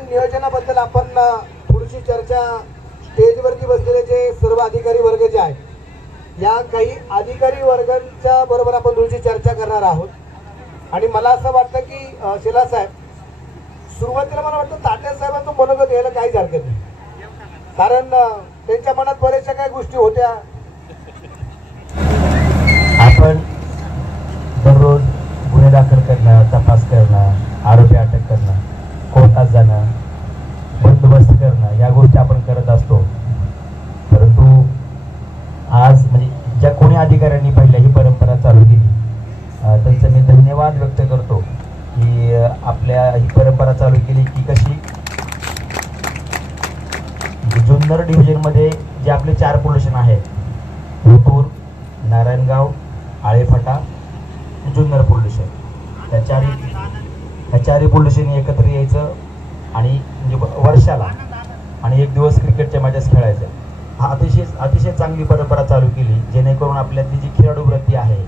नियोजनाबद्दल आपण पुढची चर्चा स्टेजवरती बसलेले जे सर्व अधिकारी वर्ग जे आहेत या काही अधिकारी वर्गांच्या बरोबर आपण थोडीशी चर्चा करणार आहोत. आणि मला असं वाटतं की शिला साहेब सुरुवातीला मला वाटतं तात्या साहेबांचं मनोगत यायला काहीच हरकत नाही, कारण त्यांच्या मनात बऱ्याचशा काही गोष्टी होत्या. आपण दररोज गुन्हे दाखल करणं, तपास करणं, आरोपी अटक करणं, कोर्टात जाणं, बंदोबस्त करणं या गोष्टी आपण करत असतो. परंतु आज म्हणजे ज्या कोणी अधिकाऱ्यांनी पहिल्या ही परंपरा चालू केली त्यांचं मी धन्यवाद व्यक्त करतो की आपल्या ही परंपरा चालू केली की कशी जुन्नर डिव्हिजनमध्ये जे आपले 4 पोलीस स्टेशन आहेत ओतूर, नारायणगाव, आळेफाटा, जुन्नर पोलीस स्टेशन त्या चारही पोलीस स्टेशन एकत्र यायचं आणि म्हणजे वर्षाला आणि एक दिवस क्रिकेटच्या मॅचेस खेळायच्या. हा अतिशय चांगली परंपरा चालू केली जेणेकरून आपल्यातली जी खेळाडू वृत्ती आहे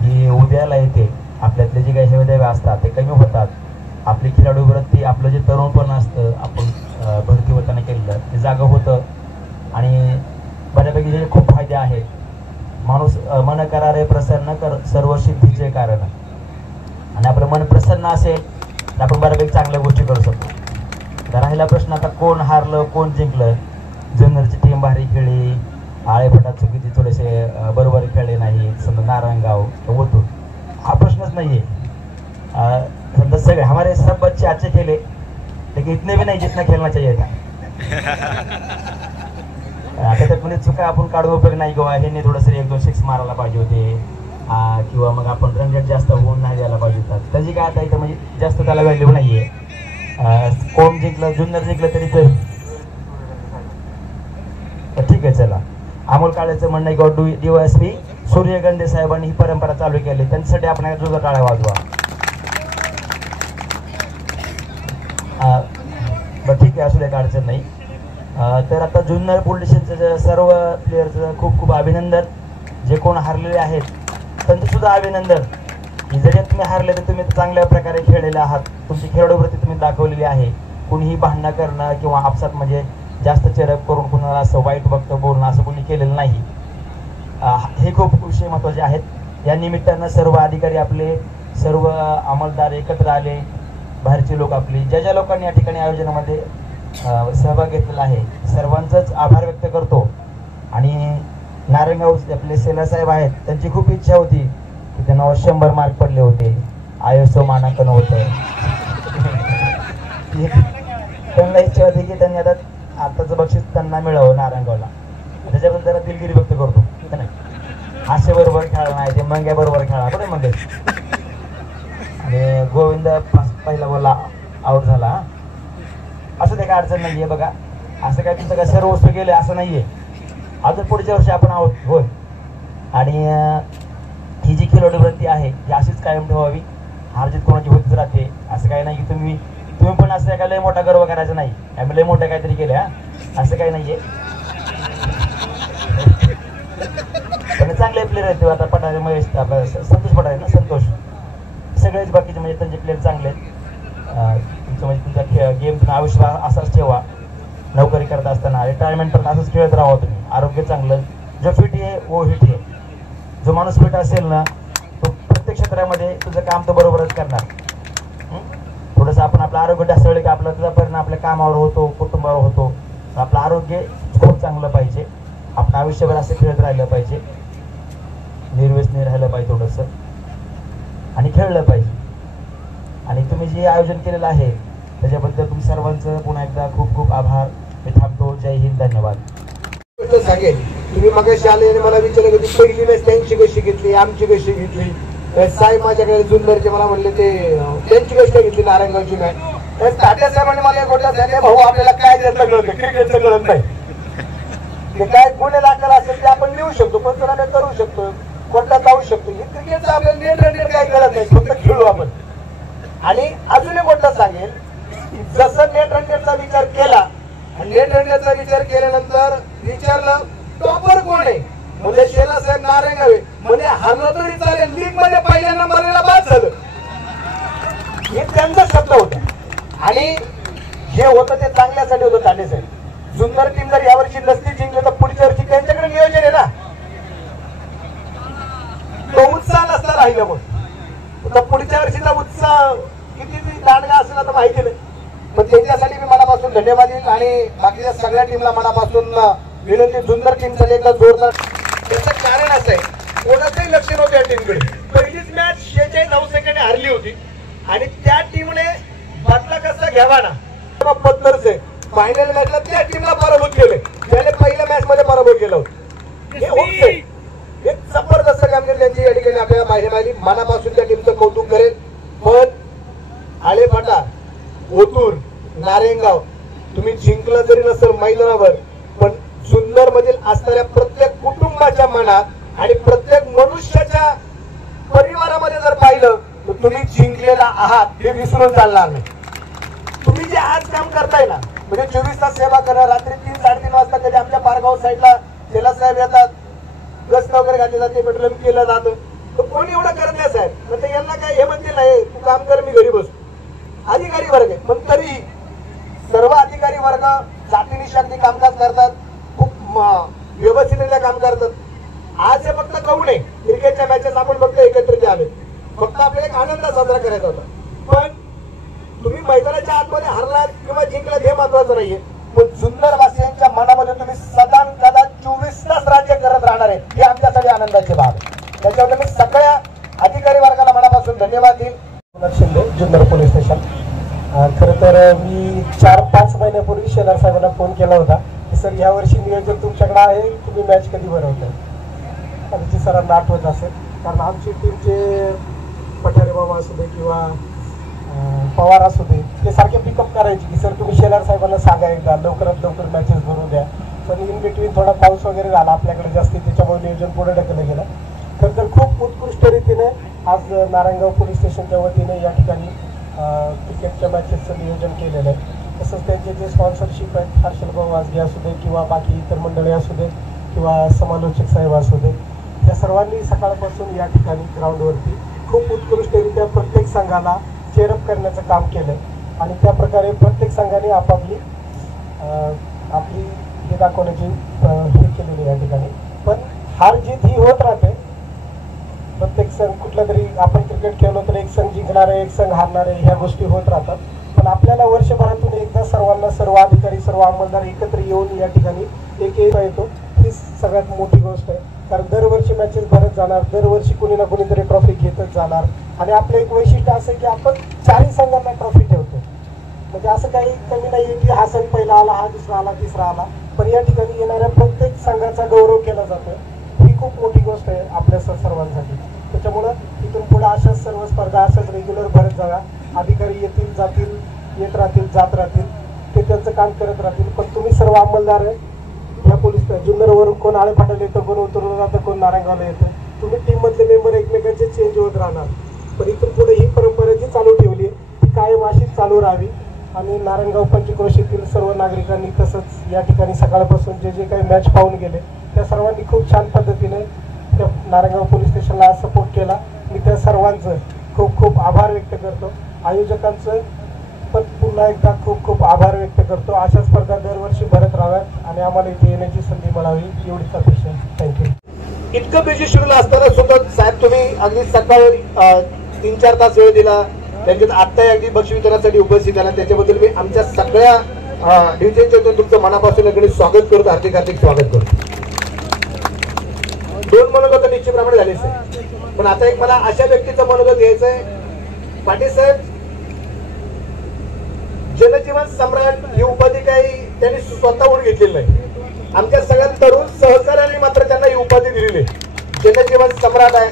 ही उदयाला येते. आपल्यातले जे काही हेवेदेवे असतात ते कमी होतात. आपली खेळाडू वृत्ती, आपलं जे तरुणपण असतं आपण भरती होताना केलेलं ते जागं होतं आणि बऱ्यापैकी जे खूप फायदे आहेत. माणूस मन करारे प्रसन्न कर सर्व सिद्धीचे कारण, आणि आपलं मन प्रसन्न असेल तर आपण बऱ्यापैकी चांगल्या गोष्टी करू शकतो. तर राहिला प्रश्न आता कोण हारलं कोण जिंकलं. जुन्नरची टीम भारी खेळली, आळेफाटा चुकीचे थोडेसे बरोबर खेळले नाही, समजा नारायणगाव ओतूर हा प्रश्नच नाही आहे. समजा सगळे हमारे सब बच्चे अच्छे खेले लेकिन इतने भी नहीं जितना खेलना चाहिए था. आता त्यात चुका आपण काढून उपयोग नाही किंवा हे थोडंसं 1-2 6 मारायला पाहिजे होते किंवा मग आपण रन रेट जास्त होऊन नाही द्यायला पाहिजे होतात. त्याची काय आता इथं म्हणजे जास्त त्याला व्हॅल्यू नाही आहे. कोण जिंकलं, जुन्नर जिंकलं तरी तर ठीक आहे. चला, अमोल काळेचं म्हणणं आहे की DYSP सूर्यगंधे साहेबांनी ही परंपरा चालू केली, त्यांच्यासाठी आपण जोरदार टाळ्या वाजवा. बरं ठीक आहे, असू द्या, काय अडचण नाही. तर आता जुन्नर पोलीस स्टेशनचं सर्व प्लेयरचं खूप खूप अभिनंदन. जे कोण हारलेले आहेत त्यांचं सुद्धा अभिनंदन की जरी तुम्ही हारले तर तुम्ही चांगल्या प्रकारे खेळलेले आहात. तुमची खेळाडू वृत्ती तुम्ही दाखवलेली आहे. कुणीही भांडणं करणं किंवा आपसात म्हणजे जास्त चेरप करून कुणाला असं वाईट वक्तव्य बोलणं असं कोणी केलेलं नाही. हे खूप विषय महत्त्वाचे आहेत. या निमित्तानं सर्व अधिकारी आपले सर्व अंमलदार एकत्र आले, बाहेरचे लोक आपली ज्या लोकांनी या ठिकाणी आयोजनामध्ये सहभाग घेतलेला आहे सर्वांचंच आभार व्यक्त करतो. आणि नारायणगाव आपले सेनासाहेब आहेत, त्यांची खूप इच्छा होती की त्यांना 100 मार्क पडले होते, ISO मानांकन होतं. त्यांना इच्छा होती की त्यांनी आताचं बक्षीस त्यांना मिळावं नारायणगावला. त्याच्याबद्दल जरा दिलगिरी व्यक्त करतो. नाही हास्य बरोबर खेळला नाही, ते मंग्या बरोबर खेळला बरं मंगे. आणि गोविंद पहिला बोला आउट झाला. असं ते काय अडचण नाही आहे. बघा, असं काय तुमचं काय सर्व वस्तू गेले असं नाही आहे. अजून पुढच्या वर्षी आपण आहोत होय. आणि ही जी खेळाडू वृत्ती आहे ती अशीच कायम ठेवावी. हारजीत कोणाची होतीच राहते. असं काही नाही की तुम्ही पण असं एका लय मोठा गर्व करायचा नाही, आम्ही लय मोठं काहीतरी केलं असं काही नाहीये. पण चांगले प्लेयर आहेत. आता पठारे महेश, संतोष पठारे ना, संतोष, सगळेच बाकीचे म्हणजे त्यांचे प्लेयर चांगले आहेत. तुमचं म्हणजे तुमचा गेम तुम्ही आयुष्य असाच ठेवा. नोकरी करत असताना रिटायरमेंट पर्यंत असंच खेळत राहा तुम्ही. आरोग्य चांगलं, जो फिट आहे वो हिट आहे. जो माणूस फिट असेल ना तो प्रत्येक क्षेत्रामध्ये तुझं काम तो बरोबरच करणार. थोडंसं आपण आपलं आरोग्य ढासळलं की आपला तुझा परिणाम आपल्या कामावर होतो, कुटुंबावर होतो. आपलं आरोग्य खूप चांगलं पाहिजे. आपण आयुष्यभर असं खेळत राहिलं पाहिजे, निर्व्यसनी राहिलं पाहिजे थोडंसं आणि खेळलं पाहिजे. आणि तुम्ही जे आयोजन केलेलं आहे त्याच्याबद्दल तुम्ही सर्वांचं पुन्हा एकदा खूप खूप आभार. मी थांबतो. जय हिंद, धन्यवाद. सांगेल तुम्ही मगाशी आले आणि मला विचारलं की पहिली मॅच त्यांची कशी घेतली, आमची कशी घेतली. साहेब माझ्याकडे जुन्नरचे मला म्हणले ते त्यांची कशी घेतली नारायणगावची मॅच. तात्या साहेबांनी मला एक गोष्ट सांगितलं, भाऊ आपल्याला काय देतं कळत नाही, क्रिकेटचं कळत नाही. काय गुन्हे दाखल असेल ते आपण लिहू शकतो, पंचनामे करू शकतो, कोर्टात जाऊ शकतो. हे क्रिकेटचं आपल्याला नेट रन काही कळत नाही, फक्त खेळू आपण. आणि अजून एक गोष्ट सांगेल, जसं नेट रनचा विचार केला आणि नेट रनचा विचार केल्यानंतर विचारलं टॉपर कोण आहे, म्हणजे शेला साहेब नारायणगावे. म्हणजे हरलं तरी चालेल, लीग मध्ये पहिल्या नंबरला बाद झालं, हे त्यांचा शब्द होता. आणि जे होतं ते चांगल्यासाठी होतं तांडे साहेब। जुन्नर टीम जर यावर्षी नसती जिंकली तर पुढच्या वर्षी त्यांच्याकडे नियोजन आहे ना, तो उत्साह नसला राहिला मग तर पुढच्या वर्षीचा उत्साह किती दांडगा असेल आता माहिती नाही, पण त्याच्यासाठी मी मनापासून धन्यवाद देईल आणि बाकीच्या सगळ्या टीमला मनापासून विनंती। जुन्नर टीमचं एकदा जोरदार, त्याचं कारण असं आहे कोणाचंही लक्ष नव्हतं या टीमकडे। पहिलीच मॅच 46 सेकंड हारली होती आणि त्या टीमने बदला कसा घ्यावा ना पत्तरचे फायनल मॅचला त्या टीमला पराभूत केले ज्याने पहिल्या मॅच मध्ये पराभूत केलं होतं। एक जबरदस्त कामगिरी त्यांची या ठिकाणी आपल्याला पाहायला मिळाली। मनापासून त्या टीमचं कौतुक करेल। पण आळेफाटा, ओतूर, नारायणगाव तुम्ही जिंकलं जरी नसेल मैदानावर, पण जुन्नर मधील असणाऱ्या प्रत्येक कुटुंबाच्या मनात आणि प्रत्येक मनुष्याच्या परिवारामध्ये जर पाहिलं तर तुम्ही जिंकलेला आहात हे विसरून चालणार नाही। तुम्ही जे आज काम करताय ना, म्हणजे 24 तास सेवा करा, रात्री 3-3:30 वाजता कधी आमच्या पारगाव साईडला शेला साहेब येतात, गस्त वगैरे घातले जाते, पेट्रोलिंग केलं जातं, तर कोणी एवढं करत नाही साहेब। म्हणजे यांना काय हे म्हणतील नाही तू काम कर मी घरी बसतो, अधिकारी वर्ग आहे, पण तरी सर्व अधिकारी वर्ग जातीनिशी कामकाज करतात, खूप व्यवस्थितरित्या काम करतात। आज हे फक्त कहू नये क्रिकेटच्या मॅचेस आपण फक्त एकत्रित आले, फक्त आपल्याला एक आनंद साजरा करायचा होता, पण तुम्ही मैदानाच्या आतमध्ये हरलात किंवा जिंकलात हे महत्वाचं नाहीये, पण जुन्नर वासियांच्या मनामध्ये तुम्ही सदा 24 तास राज्य करत राहणार आहे हे आमच्यासाठी आनंदाची बाब आहे। त्याच्यावर मी सगळ्या अधिकारी वर्गाला मनापासून धन्यवाद देईल। Shinde, Junnar police station. खरं तर मी 4-5 महिन्यापूर्वी शेलार साहेबांना फोन केला होता की सर यावर्षी नियोजन तुमच्याकडे आहे, तुम्ही मॅच कधी भरवताय? आमची सरांना आठवत असेल, कारण आमची टीमचे पठारे बाबा असू दे किंवा पवार असू दे ते सारखे पिकअप करायचे की सर तुम्ही शेलार साहेबांना सांगा एकदा लवकरात लवकर मॅचेस भरू द्या, पण इन बिटवीन थोडा पाऊस वगैरे झाला आपल्याकडे जास्ती, त्याच्यामुळे नियोजन पुढे ढकललं गेलं। खरं तर खूप उत्कृष्ट रीतीने आज नारायणगाव पोलीस स्टेशनच्या वतीने या ठिकाणी क्रिकेटच्या मॅचेसचं नियोजन केलेलं आहे। तसंच त्यांचे जे स्पॉन्सरशिप आहेत, हर्षलभाऊ वाजगे असू दे किंवा बाकी इतर मंडळी असू दे किंवा समालोचक साहेब असू दे, या सर्वांनी सकाळपासून या ठिकाणी ग्राउंडवरती खूप उत्कृष्टरित्या प्रत्येक संघाला चेअरअप करण्याचं काम केलं आणि त्या प्रकारे प्रत्येक संघाने आपली हे दाखवण्याची हे केलेली या ठिकाणी। पण हार जीत ही होत राहते, प्रत्येक संघ कुठला तरी आपण क्रिकेट खेळलो तर एक संघ जिंकणार आहे, एक संघ हारणार आहे, ह्या गोष्टी होत राहतात। पण आपल्याला वर्षभरातून एकदा सर्वांना, सर्व अधिकारी, सर्व अंमलदार एकत्र येऊन या ठिकाणी एक येतो, ही सगळ्यात मोठी गोष्ट आहे। कारण दरवर्षी मॅचेस भरत जाणार, दरवर्षी कुणी ना कुणीतरी ट्रॉफी घेतच जाणार आणि आपलं एक वैशिष्ट्य असं आहे की आपण 4 संघांना ट्रॉफी ठेवतो, म्हणजे असं काही कमी नाही की हा संघ पहिला आला, हा दुसरा आला, तिसरा आला, पण या ठिकाणी येणाऱ्या प्रत्येक संघाचा गौरव केला जातो। ही खूप मोठी गोष्ट आहे आपल्या सर्वांसाठी। त्याच्यामुळं इथून पुढे अशाच सर्व स्पर्धा अशाच रेग्युलर भरत जाव्या, अधिकारी येतील जातील, येत राहतील जात राहतील, ते त्यांचं काम करत राहतील, पण तुम्ही सर्व अंमलदार आहे ह्या पोलीस जुन्नरवरून कोण आळेफाटाला येतं, कोण उतरलं जातं, कोण नारायणगावला येतं, तुम्ही टीम मधले मेंबर एकमेकांचे चेंज होत राहणार, पण इथून पुढे ही परंपरा जी चालू ठेवली ती कायम अशीच चालू राहावी। आणि नारायणगाव पंचक्रोशीतील सर्व नागरिकांनी तसंच या ठिकाणी सकाळपासून जे जे काही मॅच पाहून गेले त्या सर्वांनी खूप छान पद्धतीने त्या नारायणगाव पोलीस स्टेशनला सपोर्ट केला। मी त्या सर्वांचं खूप खूप आभार व्यक्त करतो, आयोजकांचं पण पुन्हा एकदा खूप खूप आभार व्यक्त करतो। अशा स्पर्धा दरवर्षी भरत राहाव्यात आणि आम्हाला इथे येण्याची संधी मिळावी एवढीच अपेक्षा। थँक्यू। इतकं बिझी शेड्यूल असताना सुद्धा साहेब तुम्ही अगदी सकाळी 3-4 तास वेळ दिला, त्यांच्यात आत्ताही अगदी बक्षीस वितरणासाठी उपस्थित झाला, त्याच्याबद्दल मी आमच्या सगळ्या डिव्हिजनच्या तुमचं मनापासून अगदी स्वागत करतो, हार्दिक हार्दिक स्वागत करतो। 2 मनोगत निश्चितप्रमाणे झालेच आहे, पण आता एक मला अशा व्यक्तीचं मनोगत घ्यायचंय। पाटील साहेब जनजीवन सम्राट ही उपाधी काही त्यांनी स्वतःहून घेतलेली नाही, आमच्या सगळ्या तरुण सहकार्याने मात्र त्यांना ही उपाधी दिलेली आहे। जनजीवन सम्राट आहे,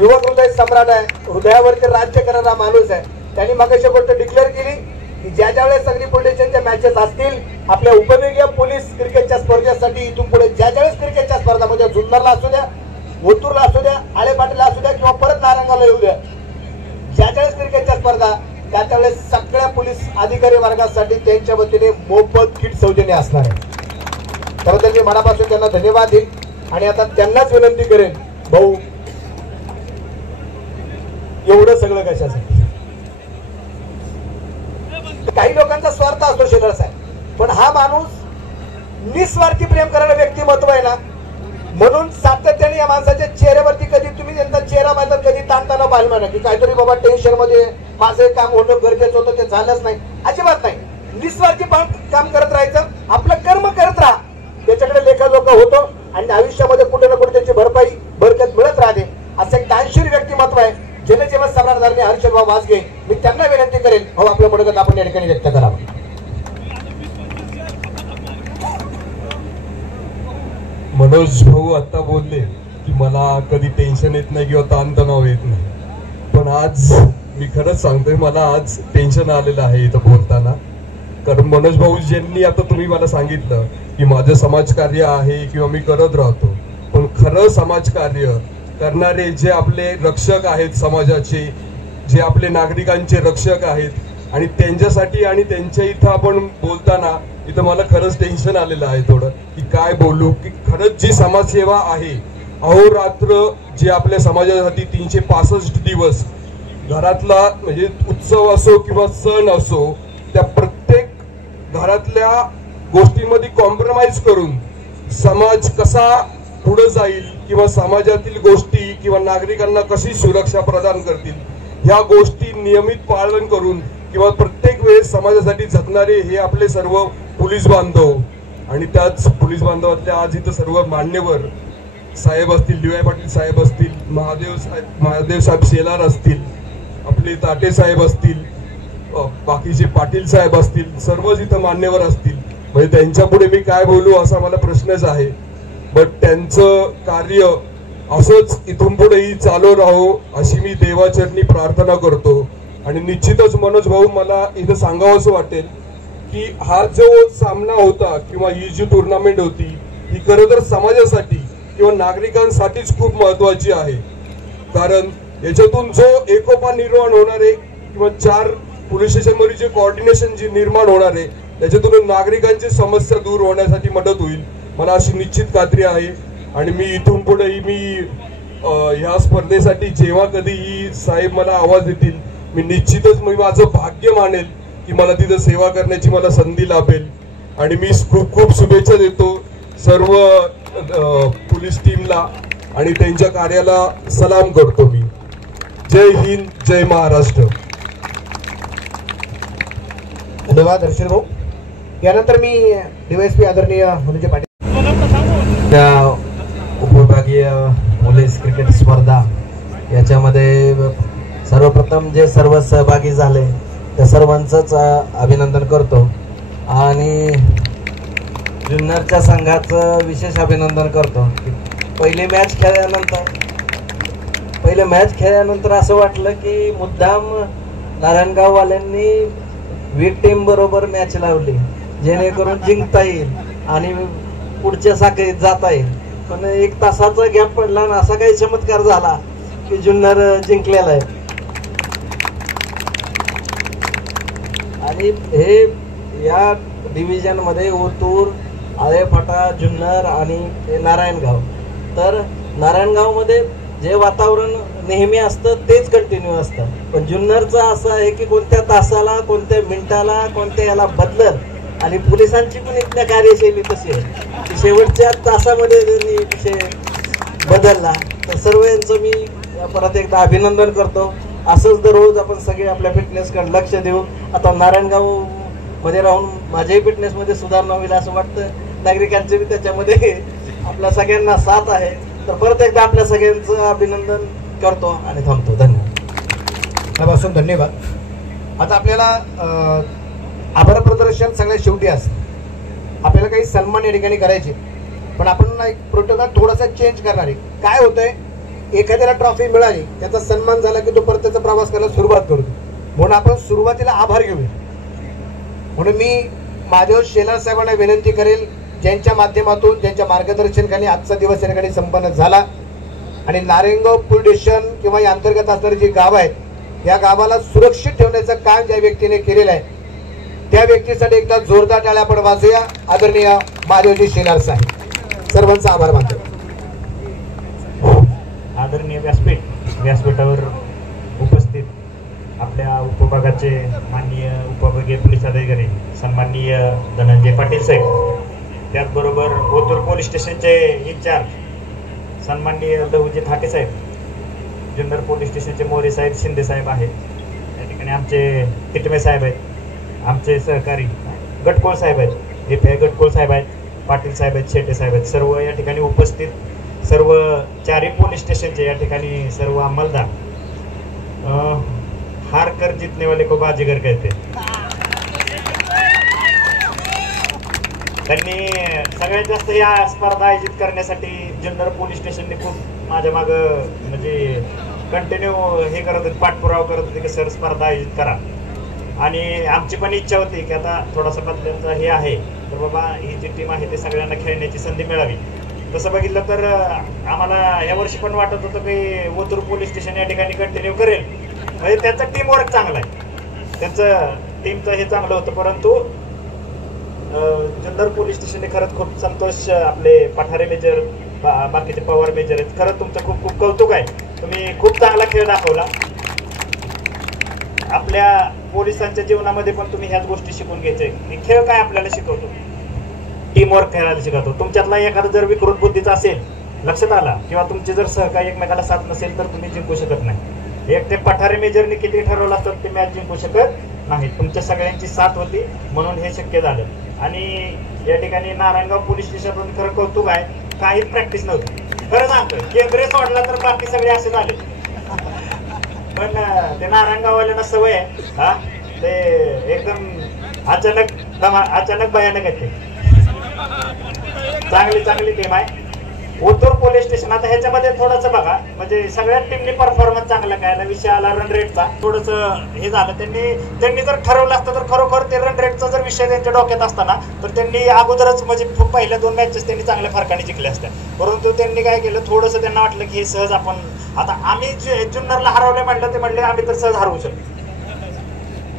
युवक हृदय सम्राट आहे, हृदयावरती राज्य करणारा माणूस आहे। त्यांनी मगाशी गोष्ट डिक्लेअर केली की ज्या वेळेस अग्नि पोलिसांच्या मॅचेस असतील, आपल्या उपविभागीय पोलीस क्रिकेटच्या स्पर्धेसाठी इथून पुढे ज्या वेळेस क्रिकेटच्या स्पर्धामध्ये जुन्नरला असू द्या, ओतूरला असू द्या, आळेपाटीला असू द्या किंवा परत नारायणगावला येऊ द्या, ज्या वेळेस क्रिकेटच्या स्पर्धा त्यावेळेस सगळ्या पोलीस अधिकारी वर्गासाठी त्यांच्या वतीने मोफत किट सौजन्य असणार आहे। त्याबद्दल मी मनापासून त्यांना धन्यवाद देईन आणि आता त्यांनाच विनंती करेन, भाऊ एवढं सगळं कशासाठी? काही लोकांचा स्वार्थ असतो हा माणूस निस्वार्थी प्रेम करणारा व्यक्तिमत्व आहे ना, म्हणून सातत्याने या माणसाच्या चेहऱ्यावरती कधी तुम्ही त्यांचा चेहरा पाहिला कधी ताणताना पाहिलं ना की काहीतरी बाबा टेन्शन मध्ये माझं काम होणं गरजेचं होतं, ते झालंच नाही, अजिबात नाही. निस्वार्थी काम करत राहायचं, आपलं कर्म करत राहा, त्याच्याकडे लेखाजोखा होतो आणि आयुष्यामध्ये कुठे ना कुठे त्याची भरपाई बरकत मिळत राहते. असं एक दानशूर व्यक्तिमत्व आहे. जनजीवन सम्राट हर्षदभाऊ वासगे, मी त्यांना विनंती करेल, हो आपलं मनोगत आपण या ठिकाणी व्यक्त करावं. मनोज भाऊ आता बोलले की मला कधी टेन्शन येत नाही किंवा ताणतणाव येत नाही, पण आज मी खरंच सांगतोय मला आज टेन्शन आलेलं आहे इथं बोलताना. कारण मनोज भाऊ ज्यांनी आता तुम्ही मला सांगितलं की माझं समाजकार्य आहे किंवा मी करत राहतो, पण खरं समाजकार्य करणारे जे आपले रक्षक आहेत समाजाचे, जे आपले नागरिकांचे रक्षक आहेत, आणि त्यांच्यासाठी आणि त्यांच्या इथं आपण बोलताना इथं मला खरंच टेन्शन आलेलं आहे थोडं की काय बोलू, की खरंच जी समाजसेवा आहे अहोरात्र जे आपल्या समाजासाठी 365 दिवस घरातला म्हणजे उत्सव असो किंवा सण असो, त्या प्रत्येक घरातल्या गोष्टींमध्ये कॉम्प्रोमाइज करून समाज कसा पुढे जाईल किंवा समाजातील गोष्टी किंवा नागरिकांना कशी सुरक्षा प्रदान करतील ह्या गोष्टी नियमित पालन करून किंवा प्रत्येक वेळेस समाजासाठी झटणारे हे आपले सर्व पोलीस बांधव, आणि त्याच पोलीस बांधवातल्या आज इथं सर्व मान्यवर साहेब असतील, डी वाय पाटील साहेब असतील, महादेव साहेब शेलार असतील, आपले ताटे साहेब असतील, बाकीचे पाटील साहेब असतील, सर्वच इथं मान्यवर असतील. म्हणजे त्यांच्या पुढे मी काय बोलू असा मला प्रश्नच आहे. बट त्यांचं कार्य असंच इथून पुढेही चालू राहो अशी मी देवाचरणी प्रार्थना करतो. आणि निश्चितच मनोज भाऊ मला इथं सांगावं असं वाटेल की हा जो सामना होता किंवा ही जी टुर्नामेंट होती ही खरं तर समाजासाठी किंवा नागरिकांसाठीच खूप महत्वाची आहे. कारण याच्यातून जो एकोपा निर्माण होणार आहे किंवा 4 पोलीस स्टेशनमध्ये जे कोऑर्डिनेशन जे निर्माण होणार आहे त्याच्यातून नागरिकांची समस्या दूर होण्यासाठी मदत होईल, मला अशी निश्चित खात्री आहे. आणि मी इथून पुढेही मी ह्या स्पर्धेसाठी जेव्हा कधीही साहेब मला आवाज देतील मी निश्चितच माझं भाग्य मानेल की मला तिथं सेवा करण्याची मला संधी लाभेल. आणि मी खूप खूप शुभेच्छा देतो सर्व पोलीस टीमला आणि त्यांच्या कार्याला सलाम करतो मी. जय हिंद, जय महाराष्ट्र. धन्यवाद हर्षद भाऊ. यानंतर मी डीवायएसपी आदरणीय मुलीचे पाटील उपविभागीय मुलीस क्रिकेट स्पर्धा याच्यामध्ये सर्वप्रथम जे सर्व सहभागी झाले त्या सर्वांचंच अभिनंदन करतो आणि जुन्नरच्या संघाचं विशेष अभिनंदन करतो. पहिली मॅच खेळल्यानंतर असं वाटलं की मुद्दाम नारायणगाववाल्यांनी वीक टीम बरोबर मॅच लावली जेणेकरून जिंकता येईल आणि पुढच्या साखळीत जाता येईल. पण 1 तासाचा गॅप पडला आणि असा काही चमत्कार झाला की जुन्नर जिंकलेला आहे. आणि हे या डिव्हिजन मध्ये ओतूर, आळेफाटा, जुन्नर आणि नारायणगाव. तर नारायणगाव मध्ये जे वातावरण नेहमी असतं तेच कंटिन्यू असतं, पण जुन्नरचं असं आहे की कोणत्या तासाला, कोणत्या मिनिटाला, कोणत्या याला बदलत. आणि पोलिसांची पण इथल्या कार्यशैली तशी आहे की शेवटच्या तासामध्ये त्यांनी विषय बदलला. तर सर्व यांचं मी परत एकदा अभिनंदन करतो. असंच दररोज आपण सगळे आपल्या फिटनेसकडे लक्ष देऊ. आता नारायणगाव मध्ये राहून माझ्याही फिटनेसमध्ये सुधारणा होईल असं वाटतं, नागरिकांचे बी त्याच्यामध्ये आपल्या सगळ्यांना साथ आहे. तर परत एकदा आपल्या सगळ्यांचं अभिनंदन करतो आणि थांबतो. धन्यवाद. धन्यवाद. आता आपल्याला आभार प्रदर्शन सगळ्यात शेवटी असतं. आपल्याला काही सन्मान या ठिकाणी करायचे, पण आपण एक प्रोटोकॉल थोडासा चेंज करणार आहे. काय होतंय, एखाद्याला ट्रॉफी मिळाली त्याचा सन्मान झाला की तो परत त्याचा प्रवास करायला सुरुवात करतो. म्हणून आपण सुरुवातीला आभार घेऊया. म्हणून मी महादेव शेलार साहेबांना विनंती करेल ज्यांच्या माध्यमातून ज्यांच्या मार्गदर्शनाखाली आजचा दिवस या ठिकाणी संपन्न झाला आणि नारायणगाव पोलीस स्टेशन किंवा या अंतर्गत असणारी जी गाव आहेत या गावाला सुरक्षित ठेवण्याचं काम ज्या व्यक्तीने केलेलं आहे त्या व्यक्तीसाठी एकदा जोरदार टाळ्या आपण वाजूया. आदरणीय महादेवजी शेलार साहेब, सर्वांचा आभार मानतो. आदरणीय व्यासपीठावर उपस्थित आपल्या उपविभागाचे माननीय उपविभागीय पोलीस अधिकारी सन्माननीय धनंजय पाटील साहेब, त्याचबरोबर ओतूर पोलीस स्टेशनचे इंचार्ज सन्माननीय लहुजी थाटे साहेब, जुन्नर पोलीस स्टेशनचे मोरे साहेब, शिंदे साहेब आहेत, या ठिकाणी आमचे तिटमे साहेब आहेत, आमचे सहकारी गटकोळ साहेब आहेत, हे गटकोळ साहेब आहेत, पाटील साहेब आहेत, शेटे साहेब आहेत, सर्व या ठिकाणी उपस्थित सर्व चारही पोलीस स्टेशनचे या ठिकाणी सर्व अंमलदार, हार कर जितने वाले को बाजीगर कहते, त्यांनी सगळ्यात जास्त या स्पर्धा आयोजित करण्यासाठी जुन्नर पोलीस स्टेशनने खूप माझ्या मागं म्हणजे कंटिन्यू हे करत होते, पाठपुरावा करत होते की सर स्पर्धा आयोजित करा. आणि आमची पण इच्छा होती की आता थोडासा बदलांचा हे आहे तर बाबा ही जी टीम आहे ते सगळ्यांना खेळण्याची संधी मिळावी. तसं बघितलं तर आम्हाला यावर्षी पण वाटत होतं की ओतूर पोलीस स्टेशन या ठिकाणी कंटिन्यू करेल, म्हणजे त्यांचं टीमवर्क चांगलं आहे, त्यांचं टीमचं हे चांगलं होतं. परंतु जुन्नर पोलीस स्टेशनने खरंच खूप संतोष, आपले पठारे मेजर, बाकीचे पवार मेजर आहेत, खरंच तुमचं खूप खूप कौतुक आहे. तुम्ही खूप चांगला खेळ दाखवला. आपल्या पोलिसांच्या जीवनामध्ये पण तुम्ही ह्याच गोष्टी शिकून घ्यायचे की खेळ काय आपल्याला शिकवतो, टीमवर्क खेळायला शिकवतो. तुमच्यातला एखादा जर विकृत बुद्धीचा असेल, लक्षात आला, किंवा तुमची जर सहकारी एकमेकाला साथ नसेल तर तुम्ही जिंकू शकत नाही. एक ते पठारे मेजरने किती ठरवलं असतं ते मॅच जिंकू शकत नाही. तुमच्या सगळ्यांची साथ होती म्हणून हे शक्य झालं. आणि या ठिकाणी नारायणगाव पोलीस स्टेशन खरं कौतुक आहे, काहीच प्रॅक्टिस नव्हती. खरं सांगतोय, केंद्रीय सोडला तर बाकी सगळे असे झाले, पण ते नारायणगाववाल्यांना सवय आहे, हा ते एकदम अचानक भयानक आहे. चांगली टीम आहे ओतूर पोलीस स्टेशन. आता ह्याच्यामध्ये थोडंसं बघा, म्हणजे सगळ्याच टीमनी परफॉर्मन्स चांगला केला. विषय आला रन रेटचा, थोडंसं हे झालं. त्यांनी जर ठरवलं असतं तर खरोखर ते रन रेटचा जर विषय त्यांच्या डोक्यात असताना तर त्यांनी अगोदरच म्हणजे पहिल्या 2 मॅचेस त्यांनी चांगल्या फरकाने जिंकल्या असत्या. परंतु त्यांनी काय केलं, थोडंसं त्यांना वाटलं की हे सहज आपण, आता आम्ही जुन्नरला हरवले म्हटलं, ते म्हणले आम्ही तर सहज हरवू शकतो.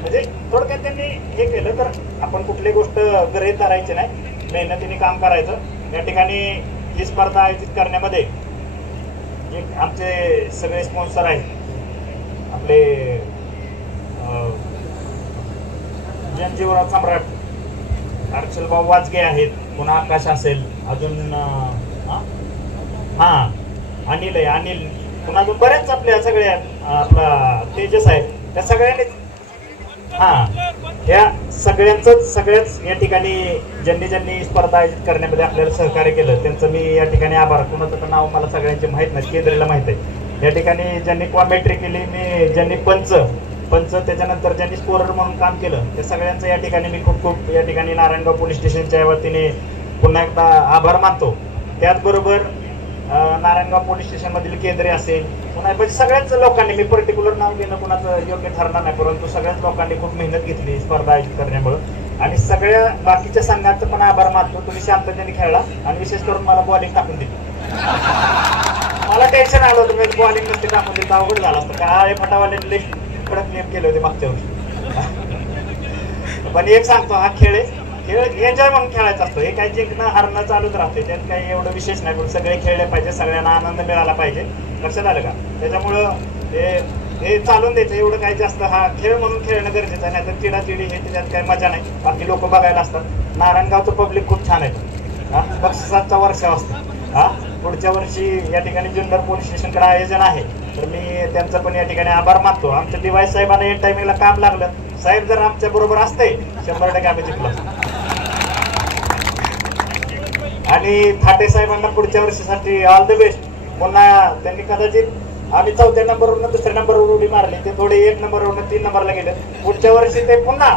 म्हणजे थोडक्यात त्यांनी हे केलं. तर आपण कुठली गोष्ट गृहीत धरायची नाही, मेहनतीने काम करायचं. या ठिकाणी ही स्पर्धा आयोजित करण्यामध्ये आमचे सगळे स्पॉन्सर आहेत, आपले जनजीवराज सम्राट अर्चलभाऊ वाजगे आहेत, पुन्हा आकाश असेल, अजून अनिल आहे, अनिल, पुन्हा अजून बरेच आपल्या सगळ्या, आपला तेजस आहे, त्या सगळ्यांनी या सगळ्याच या ठिकाणी ज्यांनी स्पर्धा आयोजित करण्यामध्ये आपल्याला सहकार्य केलं त्यांचं मी या ठिकाणी आभार. कुणाचं तर नाव मला सगळ्यांचे माहीत नाही, केंद्राला माहीत आहे. या ठिकाणी ज्यांनी कॉमेंट्री केली, ज्यांनी पंच त्याच्यानंतर ज्यांनी स्कोरर म्हणून काम केलं, त्या सगळ्यांचं या ठिकाणी मी खूप या ठिकाणी नारायणगाव पोलीस स्टेशनच्या वतीने पुन्हा एकदा आभार मानतो. त्याचबरोबर नारायणगाव पोलीस स्टेशनमधील केंद्रे असेल, पुन्हा सगळ्याच लोकांनी, मी पर्टिक्युलर नाव घेणं कुणाचं योग्य ठरणार नाही, परंतु सगळ्याच लोकांनी खूप मेहनत घेतली स्पर्धा आयोजित करण्यामुळे. आणि सगळ्या बाकीच्या संघांचं पण आभार मानतो. तुम्ही शांततेने खेळला आणि विशेष करून मला बॉलिंग टाकून दिली. मला टेन्शन आलं होतं, मी बॉलिंग नसते टाकून दिलं अवघड झालं असतं. काय फटावाले कडक नियम केले होते मागच्या वर्षी. पण एक सांगतो, हा खेळ एन्जॉय म्हणून खेळायचा असतो. हे काही जिंकणं हारणं चालूच राहते, त्यात काही एवढं विशेष नाही, पण सगळे खेळले पाहिजे, सगळ्यांना आनंद मिळाला पाहिजे. लक्षात आलं का? त्याच्यामुळं हे चालून द्यायचं, एवढं काही जास्त हा खेळ म्हणून खेळणं गरजेचं आहे, नाही तर चिडाचिडी हे त्याच्यात काही मजा नाही. बाकी लोक बघायला असतात. नारायणगावचं पब्लिक खूप छान आहे, बक्षिसाचा वर्षा असतो. पुढच्या वर्षी या ठिकाणी जुन्नर पोलीस स्टेशनकडे आयोजन आहे, तर मी त्यांचं पण या ठिकाणी आभार मानतो. आमच्या दिवाळी साहेबांना या टायमिंगला काम लागलं, साहेब जर आमच्या बरोबर असते 100% आम्ही जिंकलो. आणि थाटे साहेबांना पुढच्या वर्षीसाठी ऑल द बेस्ट. पुन्हा त्यांनी कदाचित आम्ही 4थ्या नंबरवरून 2ऱ्या नंबरवर उडी मारली, ते थोडे 1 नंबरवरून 3 नंबरला गेले. पुढच्या वर्षी ते पुन्हा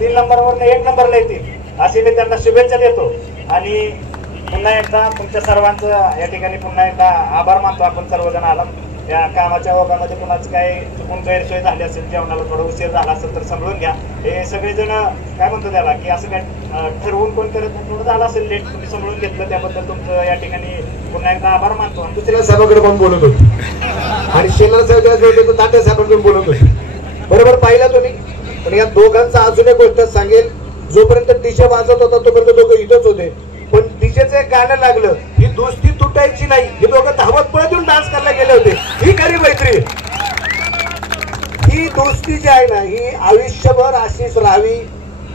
3 नंबरवरून 1 नंबरला येतील अशी मी त्यांना शुभेच्छा देतो. आणि पुन्हा एकदा तुमच्या सर्वांचं या ठिकाणी पुन्हा एकदा आभार मानतो. आपण सर्वजण आला या कामाच्या ओघामध्ये कुणाचं काही चुकून गैरसोय झाली असेल, जेवणाला थोडा उशीर झाला असेल तर समजून घ्या. हे सगळेजण काय म्हणतो त्याला की असं काय ठरवून कोण करत नाही, थोडं झालं असेल लेट, तुम्ही समजून घेतलं त्याबद्दल तुमचं या ठिकाणी पुन्हा एकदा आभार मानतो. आणि दुसऱ्या साहेबांकडे कोण बोलत होते आणि शेलार साहेब तात्या साहेबांकडे बोलत होते, बरोबर पाहिलं तुम्ही. पण या दोघांचं अजून एक गोष्ट सांगेल, जोपर्यंत डीजे वाजत होता तोपर्यंत दोघं इथंच होते, पण डीजेचं एक गाणं लागलं, ही दोस्ती तुटायची नाही, हे दोघं धावत पळत येऊन डान्स करायला गेले होते. ही खरी मैत्री, ही दोस्ती जी आहे ना ही आयुष्यभर अशीच राहावी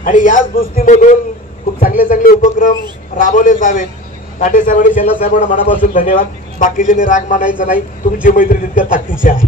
आणि याच दोस्तीमधून खूप चांगले चांगले उपक्रम राबवले जावेत. ताटे साहेब आणि शेला साहेबांना मनापासून धन्यवाद. बाकीचे राग मानायचा नाही, तुमची मैत्री तितक्या ताकदीची आहे.